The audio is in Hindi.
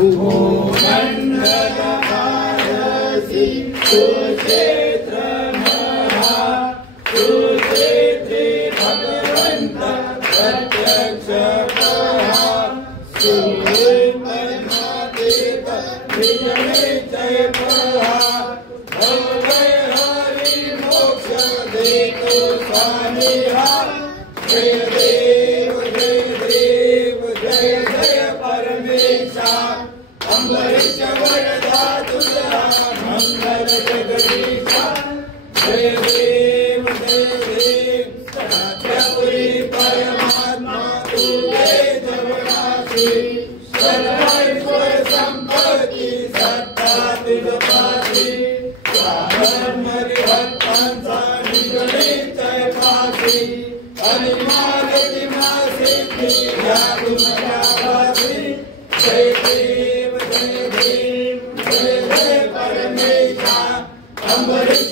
भूमण्डलकारसि सुक्षेत्र महा सुक्षेत्रे भगवन्त प्रत्यक्ष सुपद्मातीत निजनिश्चय भवय हरि मोक्ष देतो स्वामिहा जय देव जय देव जय जय परमेशा अम्बरीश वरदा तुझा मंगल जगदीशा जय देव सत्यपुरी परमात्मा तू जगनाशी सर्वैश्वर संपत्ति सत्ता तुझ पासी हरिभक्तांचा निजनिश्चय पासी अनिमादिति मासिद्धि या गुणया वासी जय देव जय देव जय जय परमेशा अम्बरीश